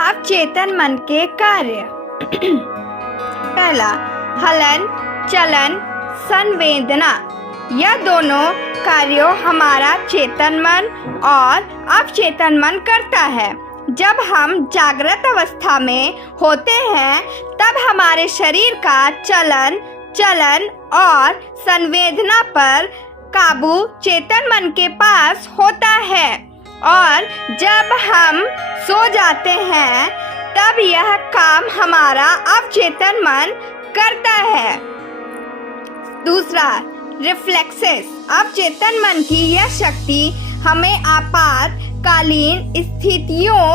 अब चेतन मन के कार्य। पहला, हलन, चलन, संवेदना। यह दोनों कार्यों हमारा चेतन मन और अवचेतन मन करता है। जब हम जागृत अवस्था में होते हैं तब हमारे शरीर का चलन और संवेदना पर काबू चेतन मन के पास होता है, और जब हम सो जाते हैं तब यह काम हमारा अवचेतन मन करता है। दूसरा, रिफ्लेक्सेस। अवचेतन मन की यह शक्ति हमें आपातकालीन स्थितियों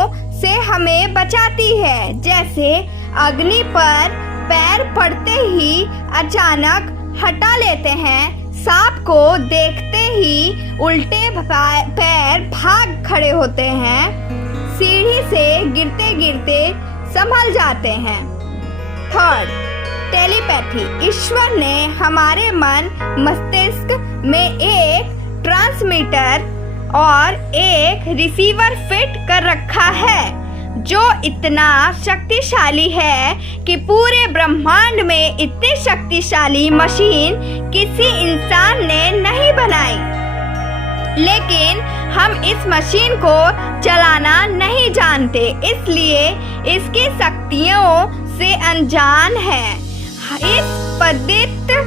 से हमें बचाती है, जैसे अग्नि पर पैर पड़ते ही अचानक हटा लेते हैं, सांप को देखते ही उल्टे पैर भाग खड़े होते हैं, सीढ़ी से गिरते गिरते संभल जाते हैं। Third, telepathy. ईश्वर ने हमारे मन मस्तिष्क में एक ट्रांसमीटर और एक रिसीवर फिट कर रखा है, जो इतना शक्तिशाली है कि पूरे ब्रह्मांड में इतनी शक्तिशाली मशीन किसी इंसान ने नहीं बनाई। लेकिन हम इस मशीन को चलाना नहीं जानते, इसलिए इसकी शक्तियों से अनजान हैं। इस पद्धति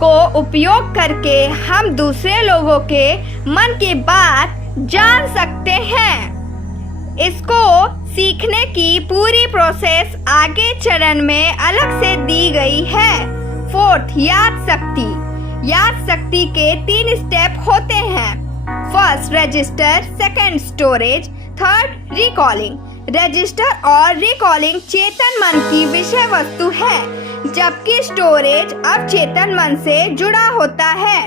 को उपयोग करके हम दूसरे लोगों के मन की बात जान सकते हैं। इसको सीखने की पूरी प्रोसेस आगे चरण में अलग से दी गई है। फोर्थ, याद शक्ति। याद शक्ति के 3 स्टेप होते हैं। First, register, second, storage, third, recalling. Register और रिकॉलिंग चेतन मन की विषय वस्तु है, जबकि स्टोरेज अवचेतन मन से जुड़ा होता है।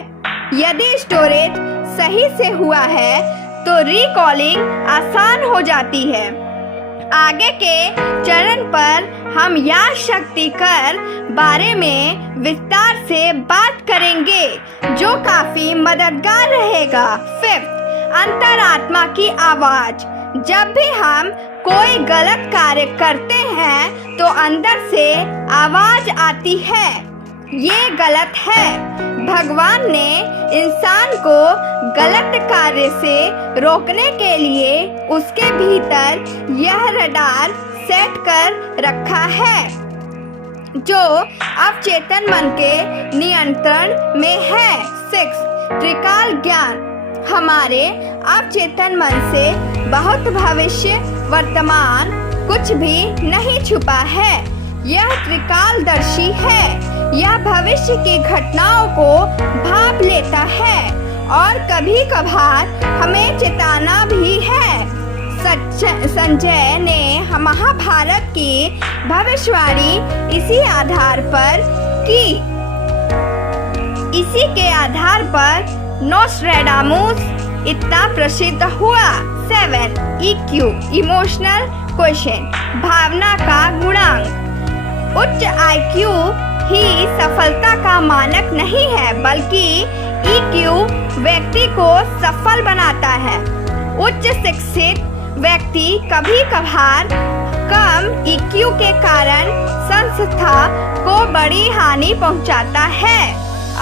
यदि स्टोरेज सही से हुआ है तो रिकॉलिंग आसान हो जाती है। आगे के चरण पर हम याद शक्ति कर बारे में विस्तार से बात करेंगे, जो काफी मददगार रहेगा। फिफ्थ, अंतरात्मा की आवाज। जब भी हम कोई गलत कार्य करते हैं तो अंदर से आवाज आती है, ये गलत है। भगवान ने इंसान को गलत कार्य से रोकने के लिए उसके भीतर यह रडार सेट कर रखा है, जो अवचेतन मन के नियंत्रण में है। 6, त्रिकाल ज्ञान। हमारे अवचेतन मन से बहुत भविष्य वर्तमान कुछ भी नहीं छुपा है। यह त्रिकालदर्शी है। यह भविष्य की घटनाओं को भांप लेता है और कभी कभार हमें चेताना भी है। संजय ने महाभारत की भविष्यवाणी इसी आधार पर की। इसी के आधार पर नोस्ट्रेडामुस इतना प्रसिद्ध हुआ। 7, EQ, इमोशनल क्वेश्चन। भावना का गुणांक। उच्च IQ ही सफलता का मानक नहीं है, बल्कि EQ व्यक्ति को सफल बनाता है। उच्च शिक्षित व्यक्ति कभी कभार कम EQ के कारण संस्था को बड़ी हानि पहुंचाता है।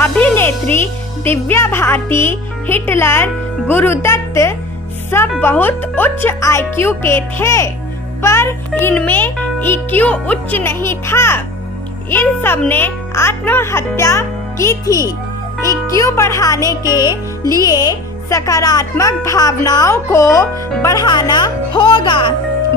अभिनेत्री दिव्या भारती, हिटलर, गुरुदत्त सब बहुत उच्च IQ के थे, पर इनमें EQ उच्च नहीं था। इन सब ने आत्महत्या की थी। EQ बढ़ाने के लिए सकारात्मक भावनाओं को बढ़ाना होगा।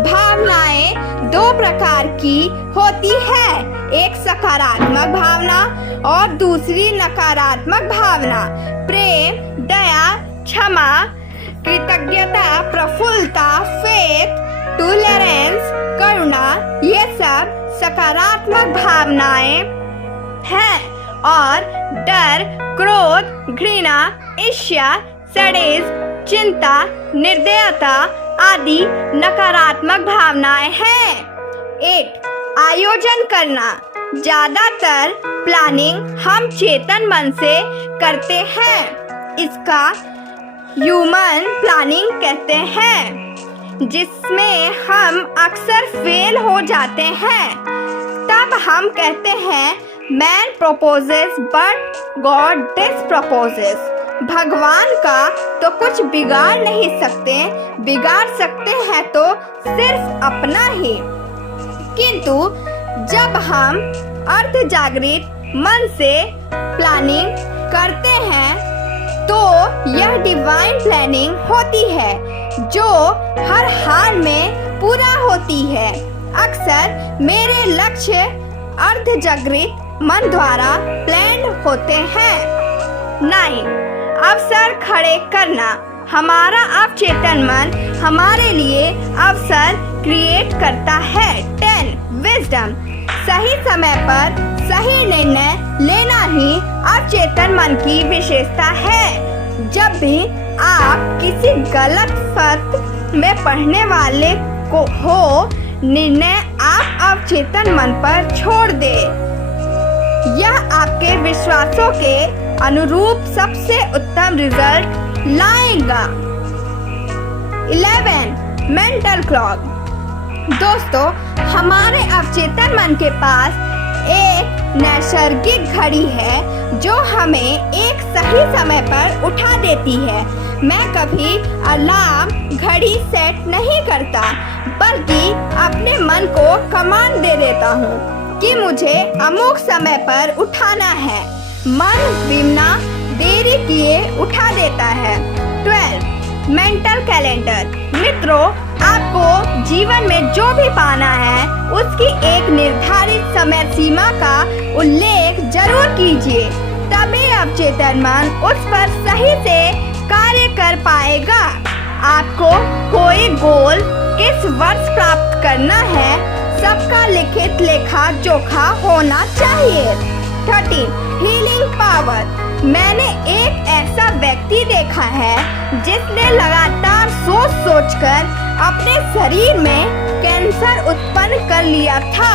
भावनाएं 2 प्रकार की होती है, एक सकारात्मक भावना और दूसरी नकारात्मक भावना। प्रेम, दया, क्षमा, कृतज्ञता, प्रफुल्लता, फेथ, टॉलरेंस, करुणा, ये सब सकारात्मक भावनाएं हैं, और डर, क्रोध, घृणा, ईर्ष्या, सड़ेस, चिंता, निर्दयता आदि नकारात्मक भावनाएं हैं। 8, आयोजन करना। ज्यादातर प्लानिंग हम चेतन मन से करते हैं। इसका ह्यूमन प्लानिंग कहते हैं। जिसमें हम अक्सर फेल हो जाते हैं। तब हम कहते हैं मैन प्रोपोजेस बट गॉड डिसप्रोपोजेस। भगवान का तो कुछ बिगाड़ नहीं सकते, बिगाड़ सकते हैं तो सिर्फ अपना ही। किंतु जब हम अर्धजागृत मन से प्लानिंग करते हैं तो यह डिवाइन प्लानिंग होती है जो हर हाल में पूरा होती है। अक्सर मेरे लक्ष्य अर्धजागृत मन द्वारा प्लान होते हैं। 9. अवसर खड़े करना। हमारा अवचेतन मन हमारे लिए अवसर क्रिएट करता है। 10. विजडम। सही समय पर सही निर्णय लेना ही अवचेतन मन की विशेषता है। जब भी आप किसी गलत पथ में पढ़ने वाले को हो, निर्णय आप अवचेतन मन पर छोड़ दे। यह आपके विश्वासों के अनुरूप सबसे उत्तम रिजल्ट लाएगा। 11. Mental clock. दोस्तों, हमारे अवचेतन मन के पास एक नैसर्गिक घड़ी है जो हमें एक सही समय पर उठा देती है। मैं कभी अलार्म घड़ी सेट नहीं करता, बल्कि अपने मन को कमांड दे देता हूँ कि मुझे अमुक समय पर उठाना है। मन बिना देरी किए उठा देता है। 12. Mental calendar. मित्रों, आपको जीवन में जो भी पाना है उसकी एक निर्धारित समय सीमा का उल्लेख जरूर कीजिए, तभी अवचेतन मन उस पर सही से कार्य कर पाएगा। आपको कोई गोल किस वर्ष प्राप्त करना है, सबका लिखित लेखा जोखा होना चाहिए। 13. Healing power. मैंने एक ऐसा व्यक्ति देखा है जिसने लगातार सोच कर अपने शरीर में कैंसर उत्पन्न कर लिया था,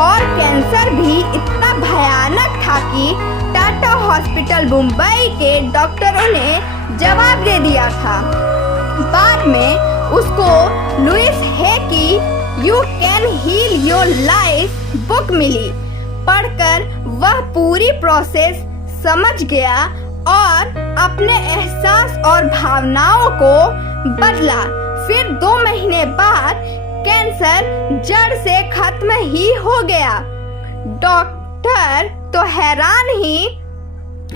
और कैंसर भी इतना भयानक था कि टाटा हॉस्पिटल मुंबई के डॉक्टरों ने जवाब दे दिया था। बाद में उसको लुइस हे की you can heal your life book मिली। पढ़कर वह पूरी प्रोसेस समझ गया और अपने एहसास और भावनाओं को बदला। फिर 2 महीने बाद कैंसर जड़ से खत्म ही हो गया। डॉक्टर तो हैरान ही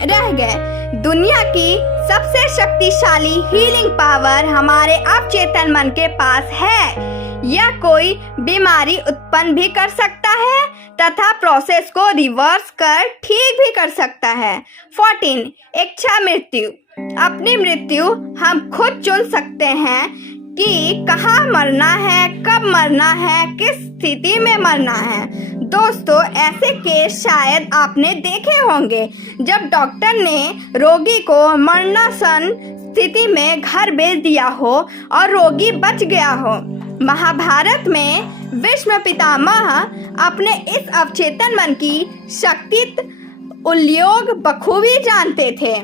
रह गए। दुनिया की सबसे शक्तिशाली हीलिंग पावर हमारे अवचेतन मन के पास है। यह कोई बीमारी उत्पन्न भी कर सकता है तथा प्रोसेस को रिवर्स कर ठीक भी कर सकता है। 14. इच्छा मृत्यु। अपनी मृत्यु हम खुद चुन सकते हैं कि कहाँ मरना है, कब मरना है, किस स्थिति में मरना है। दोस्तों, ऐसे केस शायद आपने देखे होंगे जब डॉक्टर ने रोगी को मरणासन स्थिति में घर भेज दिया हो और रोगी बच गया हो। महाभारत में भीष्म पितामह अपने इस अवचेतन मन की शक्ति उल्योग बखूबी जानते थे।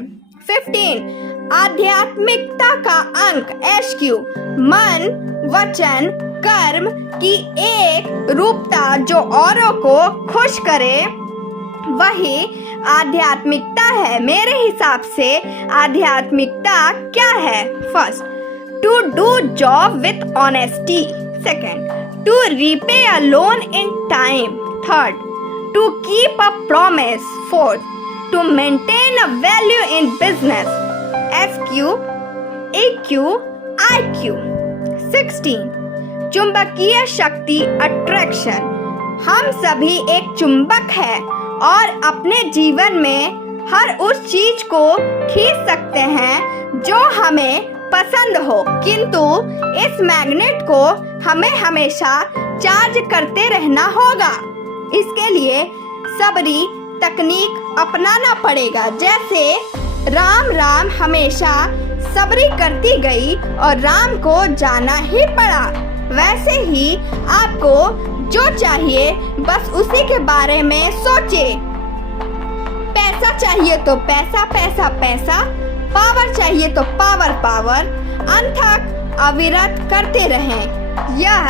15. आध्यात्मिकता का अंक HQ। मन, वचन, कर्म की एक रूपता जो औरों को खुश करे, वही आध्यात्मिकता है। मेरे हिसाब से आध्यात्मिकता क्या है? First, to do job with honesty. Second, to repay a loan in time. Third, to keep a promise. Fourth, to maintain a value in business. SQ, EQ, IQ. 16, चुंबकीय शक्ति अट्रैक्शन। हम सभी एक चुंबक है और अपने जीवन में हर उस चीज को खींच सकते हैं जो हमें पसंद हो, किंतु इस मैग्नेट को हमें हमेशा चार्ज करते रहना होगा। इसके लिए सबरी तकनीक अपनाना पड़ेगा। जैसे राम हमेशा सबरी करती गई और राम को जाना ही पड़ा, वैसे ही आपको जो चाहिए बस उसी के बारे में सोचे। पैसा चाहिए तो पैसा, पावर चाहिए तो पावर, अथक अविरत करते रहें। यह